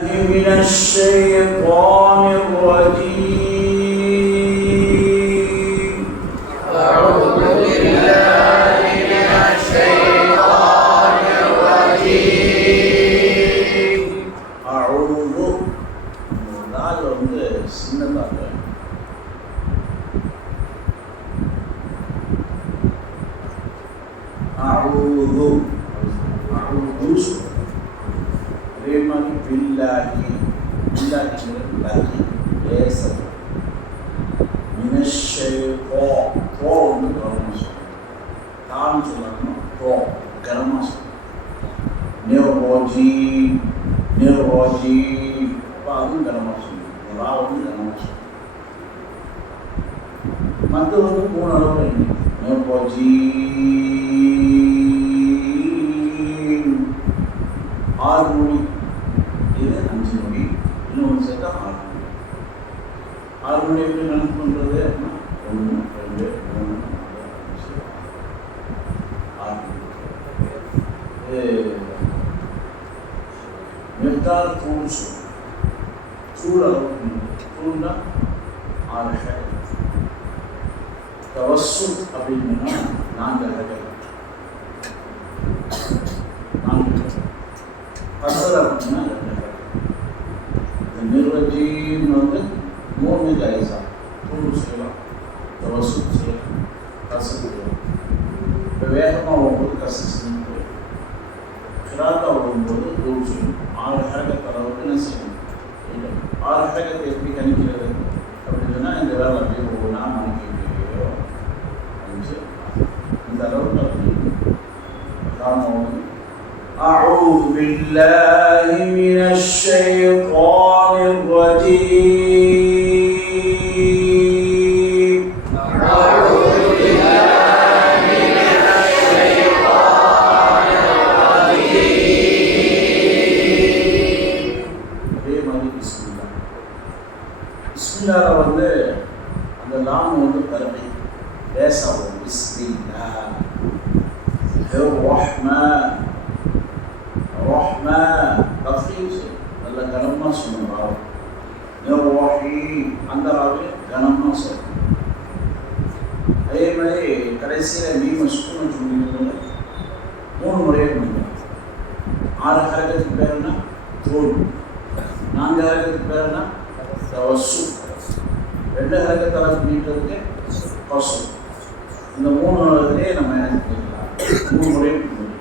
من الشيطان الرجيم. Neurology, neurology, அதுவும் கனமாக சொல்லணும் ரா வந்து கனமாக சொல்லணும் மற்ற வந்து மூணு அளவு இருக்கு. ஆறு மொழி இது அஞ்சு மொழி இன்னொன்று சேர்த்தா ஆறு மொழி ஆறு மொழி எப்படி நினைப்பு பண்ணுறது அப்படின்னா ஒன்று ரெண்டு மூணு நாலு அஞ்சு ஆறு மொழி இது மிர்தால் தூண் சொல் தூள் அளவுக்கு தூள்னா ஆறு ஹேர் அப்படின்னா நான்கு ஹேர் நான்கு கசர் அப்படின்னா ரெண்டு இந்த வந்து மூணு ஐசா பசு இந்த மூணு இதுலேயே நம்ம என்ன பண்ணிக்கலாம் மூணு முறையும் பண்ணிக்கலாம்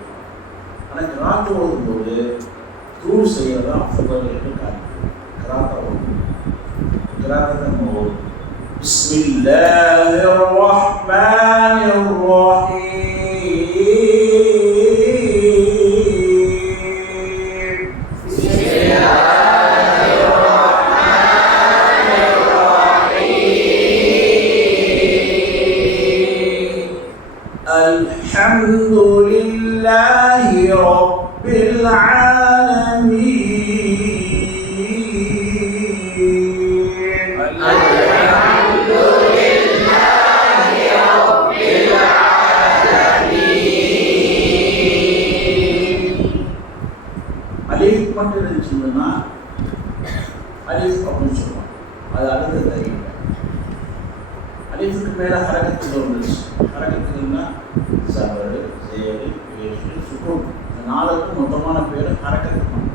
ஆனால் கிராத்து ஓதும்போது தூள் செய்கிறது அஃபுதல் என்று காண்பிக்கும் கிராத்தா ஓதும் கிராத்தத்தை நம்ம ஓதும் بسم الله الرحمن الرحيم பேர் ஹரகத்து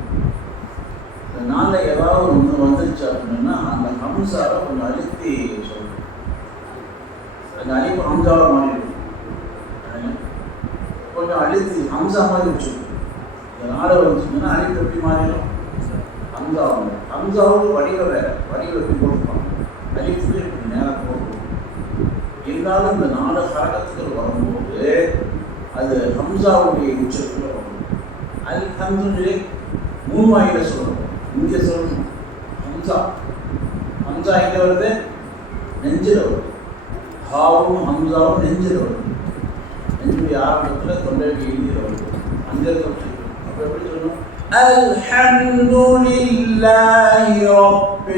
இந்த ஏதாவது ஒன்று வந்துருச்சு அப்படின்னா அந்த ஹம்சாவை கொஞ்சம் அழுத்தி சொல்லணும் அந்த அழிப்பு ஹம்சாவை மாறி கொஞ்சம் அழுத்தி ஹம்சா மாதிரி வச்சுக்கணும். இந்த நாடு வந்துச்சுன்னா அழிப்பு எப்படி மாறிடும்? ஹம்சாவும் ஹம்சாவும் வடிவ வேற வடிவ எப்படி போட்டுப்பாங்க? அழிப்பு நேரம் போட்டு இருந்தாலும் இந்த நாலு ஹரகத்துகள் வரும்போது அது ஹம்சாவுடைய உச்சத்தில் வரும் அல் ஹம்துலே மூணு வாயில சொல்லணும் இங்கே சொல்லணும் ஹம்சா ஹம்சா எங்கே வருது நெஞ்சில் வருது ஹாவும் ஹம்சாவும் நெஞ்சில் வருது நெஞ்சுடைய ஆரம்பத்தில் தொண்டைக்கு இந்தியில் வருது அங்கே இருக்க அப்போ எப்படி சொல்லணும் الحمد لله رب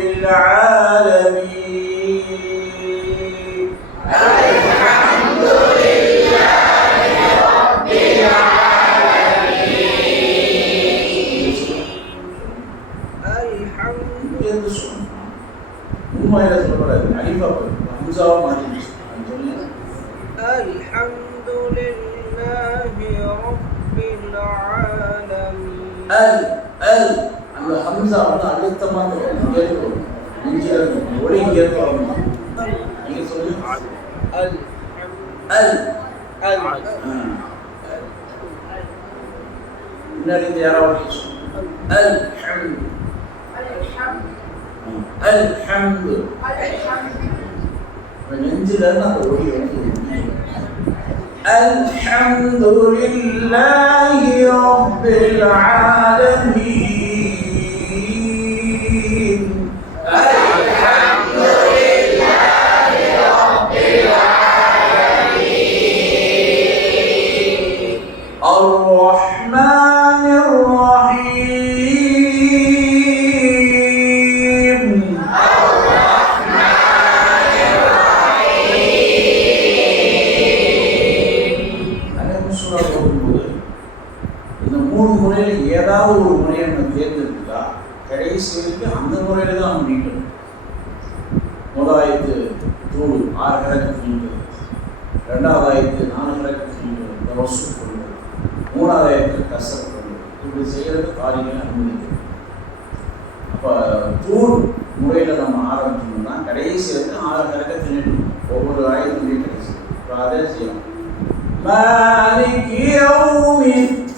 العالمين الحمد இருந்து சொல்லணும் உண்மையில சொல்லக்கூடாது அலிஃபா ஹம்சாவை மாற்றி சொல்லுங்க الحمد لله رب العالمين அல் அல் அந்த ஹம்சா வந்து அழுத்தமாக இங்கே இருக்கும் நெஞ்சில் இருக்கும் ஒளி இங்கே இருக்கும் நீங்க சொல்லுங்க الحمد அல் الحمد ஆ. முன்னாடி இருந்து யாராவது சொல்லுங்க அல் ஹம்து அல் ஹம்து நெஞ்சில இருந்து அந்த ஒளி வந்து الحمد لله رب العالمين கொசு மூணாவது மூணாயிரத்துக்கு கசப்பு இப்படி செய்கிறது காரியங்கள் அனுமதிக்கும். அப்போ தூள் முறையில் நம்ம ஆரம்பிக்கணும்னா கடைசி ஆறு ஆரம்பிக்க தின்னுட்டு ஒவ்வொரு ஆயிரத்துலையும் கடைசி. அதே செய்யணும். மாலிக் யௌமித்தீன்.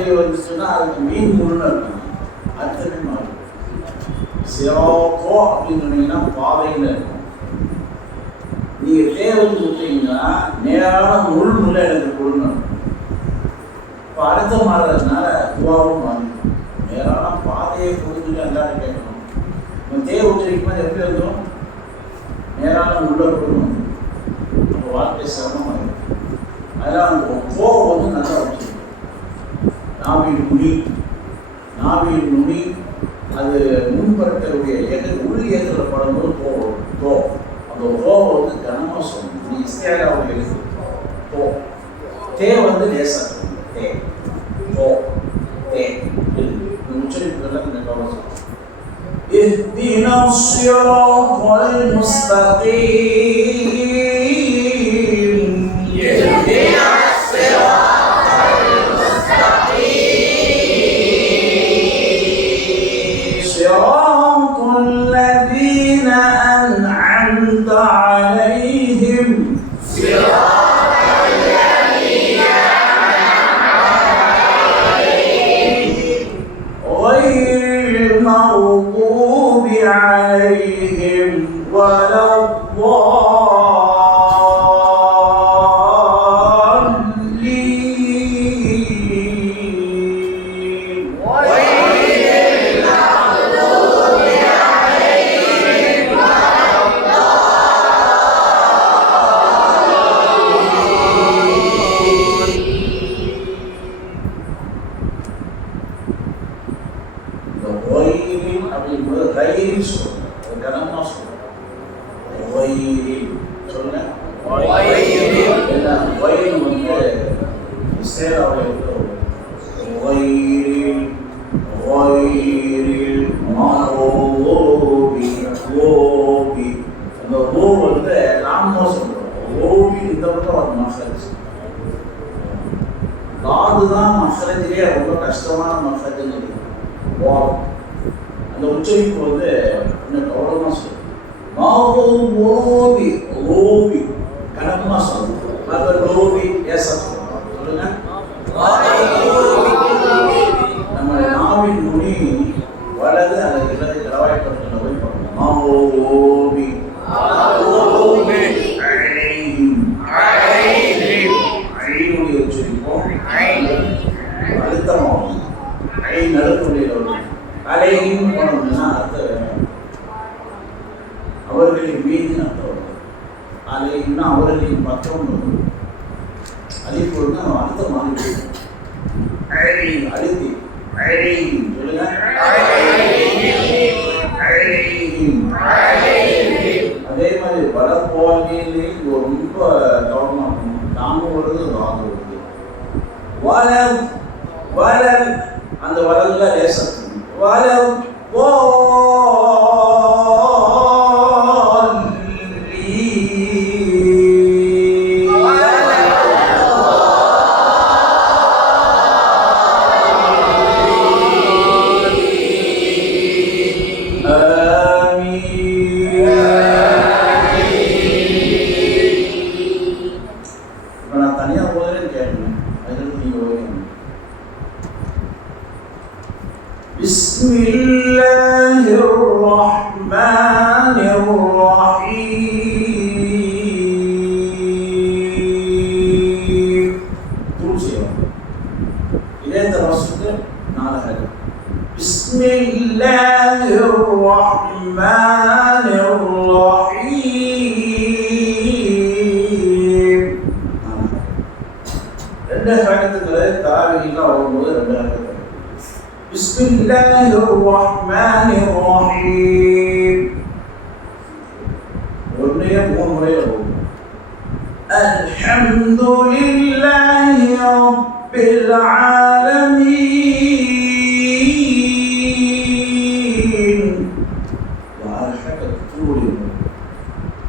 தே வந்துச்சுன்னா அதுக்கு மீன் முன்னு இருக்கும் அர்த்தமே மாறும் சிரோக்கோ அப்படின்னு சொன்னீங்கன்னா பாதையில் இருக்கும் நீங்கள் தேவன் கொடுத்தீங்கன்னா நேரான முள் முள்ள எனக்கு கொடுங்க இப்போ அடுத்த மாறுறதுனால துவாவும் மாறிடும் நேரான பாதையை கொடுத்துட்டு எல்லாரும் கேட்கணும் நம்ம தேவ உச்சரிக்கும் போது எப்படி வந்துடும் நேரான முள்ள கொடுக்கணும் நம்ம வாழ்க்கை சிரமமாயிடும் அதெல்லாம் அந்த வந்து நல்லா வச்சிருக்கும் நாவின் நுனி நாவின் நுனி அது முன்பற்களுடைய எதிர் உள் எதிரில் படும்போது கோபம் தோ அந்த கோபம் வந்து கனமாக சொல்லணும் நீ இஸ்தியாகாவுடைய எழுத்து தோ தே வந்து லேசாக சொல்லணும் தே தோ தே இந்த உச்சரிப்புகள்லாம் இந்த கவனம் சொல்லணும் اهدنا الصراط المستقيم வந்து ராமோசம் ஓவி இந்த பக்கம் ஒரு மசாஜ் காது தான் மசரஜிலே ரொம்ப கஷ்டமான மசாஜ்னு வா அந்த உச்சரிப்பு வந்து இன்னும் கௌரவமாக சொல்லுவோம் மாவோ ஓவி லோபி கனமாக சொல்லணும் அது லோபி சொல்லுங்க. அவர்களின் மீது அர்த்தம் வரும் அலைன்னா அவர்களின் பக்கம் வரும் நம்ம அர்த்தம் மாறி போயிடும் அழையும் அழுத்தி சொல்லுங்க. அதே மாதிரி வடபோலிலே ரொம்ப கவனமா இருக்கணும். தாமும் வருது ராகு வருது வலம் வலம் அந்த வலல்ல லேசம் வலம் بسم الله الرحمن الرحيم. والنيم ومريض الحمد لله رب العالمين. وألحقت طول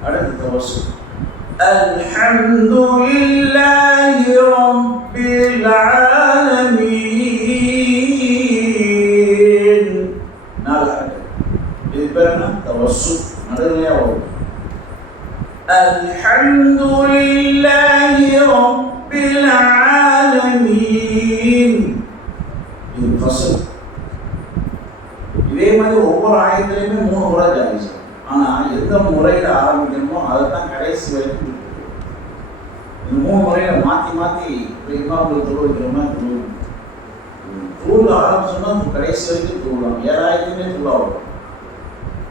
أردت الحمد لله الحمد لله رب العالمين இது ஃபசல் இதே மாதிரி ஒவ்வொரு ஆயத்திலையுமே மூணு முறை ஜாயிஸ் ஆனா எந்த முறையில ஆரம்பிக்கணுமோ அதை தான் கடைசி வரைக்கும் விட்டுருக்கு. இந்த மூணு முறையில மாத்தி மாத்தி இப்போ இமாமல் துரு வைக்கிற மாதிரி துரு தூள் ஆரம்பிச்சோம்னா கடைசி வரைக்கும் தூளலாம் ஏழாயிரத்துமே தூளா வரும்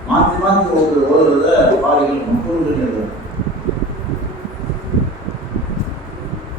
மாத்தி மாத்தி ஒரு ஓடுறத பாடிகள் முப்பது எழுதும்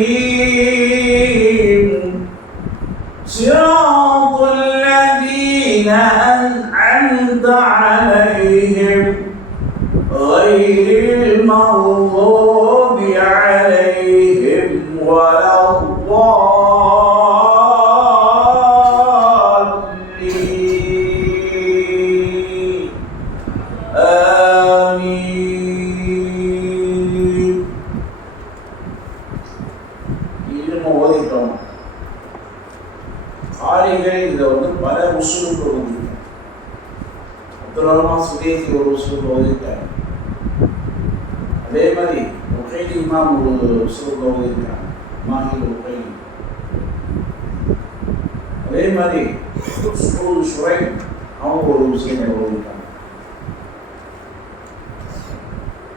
المستقيم இமாம் ஒரு உசுலுக்கு ஓதிருக்காங்க மாஹி ஒகைலி அதே மாதிரி ஸ்கூல் சுரை அவங்க ஒரு விஷயம் ஓதிருக்காங்க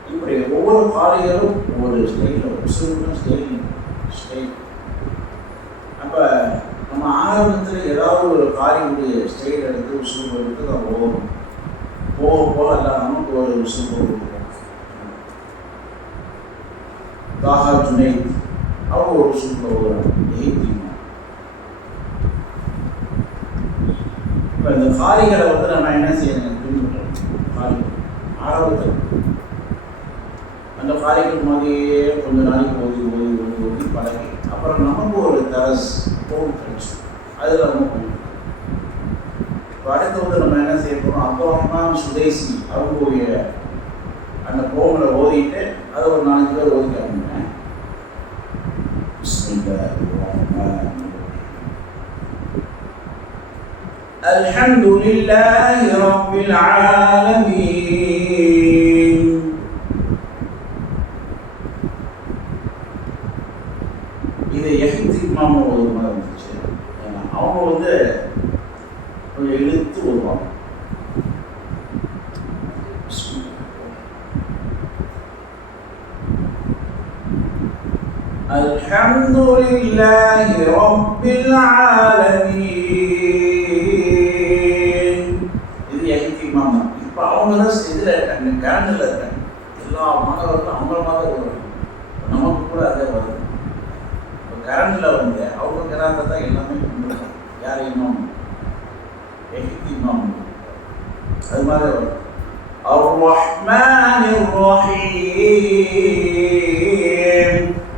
இப்படி ஒவ்வொரு காரிகளும் ஒவ்வொரு ஸ்டைலில் உசுலுக்கும் ஸ்டைல் ஸ்டைல் அப்போ நம்ம ஆரம்பத்தில் ஏதாவது ஒரு காரியுடைய ஸ்டைல் எடுத்து உசுறு எடுத்து நம்ம போகணும் போக போக எல்லாம் நமக்கு ஒரு உசுறு கொடுக்குறோம் தாகா ஜுனைத் அவங்க ஒரு உசுல் போகிறாங்க எய்தீமா இப்போ இந்த காரிகளை வந்து நம்ம என்ன செய்யணும் பின்பற்றணும் காரிகள் ஆரம்பத்தில். அந்த காரிகள் மாதிரியே கொஞ்ச நாளைக்கு ஓதி ஓதி ஓதி ஓதி பழகி. அப்புறம் நமக்கு ஒரு தரஸ் போல் கிடைச்சு அதில் நம்ம கொஞ்சம் இப்போ அடுத்து வந்து நம்ம என்ன செய்ய போகிறோம் அப்போ அம்மா சுதேசி அவங்களுடைய அந்த போமில் ஓதிட்டு அதை ஒரு நாளைக்கு ஓதிக்காங்க الرحمن الحمد لله رب العالمين. الحمد لله رب العالمين இது எஹித் இமாம் தான் இப்போ அவங்க தான் இதில் இருக்காங்க கேண்டில் இருக்காங்க எல்லா மாணவர்களும் அவங்கள மாதிரி வருவாங்க நமக்கு கூட அதே வருது இப்போ கரண்டில் வந்து அவங்க கிராந்த தான் எல்லாமே கும்பிடுறாங்க யார் இமாம் எஹித் இமாம் அது மாதிரி வரும் الرحمن الرحيم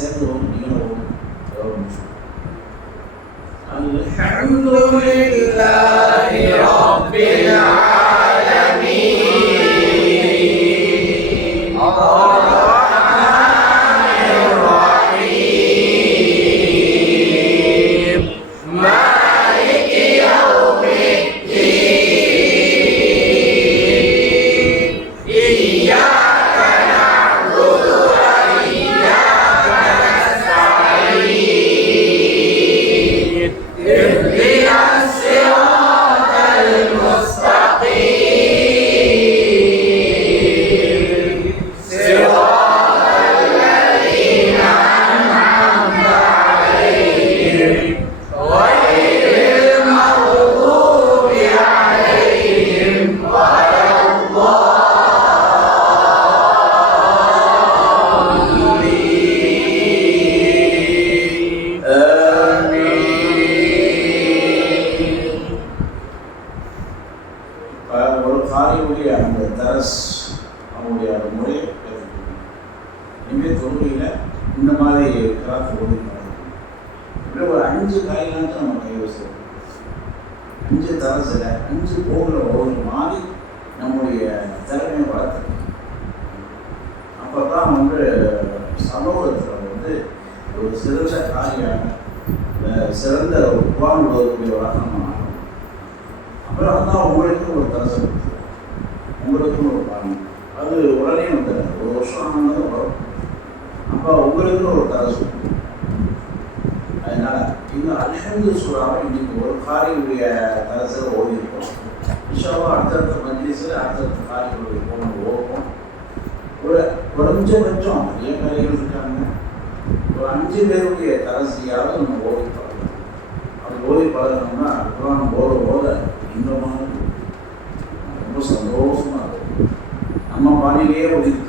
hacerlo. அஞ்சு தரசில் அஞ்சு போகிற ஒரு மாறி நம்முடைய திறமையை வளர்த்துக்கணும். அப்போ தான் வந்து சமூகத்தில் வந்து ஒரு சிறந்த காரியாக சிறந்த ஒரு குவான் உதவக்கூடியவராக நம்ம அப்புறம் வந்து உங்களுக்கும் ஒரு தரசு உங்களுக்கும் ஒரு பாணி. அது உடனே வந்துடும் ஒரு வருஷம் ஆனதும் வரும். அப்போ உங்களுக்கும் ஒரு தரசு அதனால் இன்னும் அல்ஹம்து சொல்லாமல் இன்னைக்கு ஒரு காரியுடைய தரத்தில் ஓடி இருக்கோம். இன்ஷாவா அடுத்தடுத்த மஜ்லிஸில் அடுத்தடுத்த காரியங்களுடைய போன ஓப்போம். ஒரு குறைஞ்சபட்சம் நிறைய காரியங்கள் இருக்காங்க. ஒரு அஞ்சு பேருடைய தரசியாவது நம்ம ஓடி பழகணும். அப்படி ஓடி பழகணும்னா குரான் ஓட ஓட இன்பமாக ரொம்ப சந்தோஷமாக இருக்கும். நம்ம பாணியிலேயே ஓடிக்கிட்டோம்னா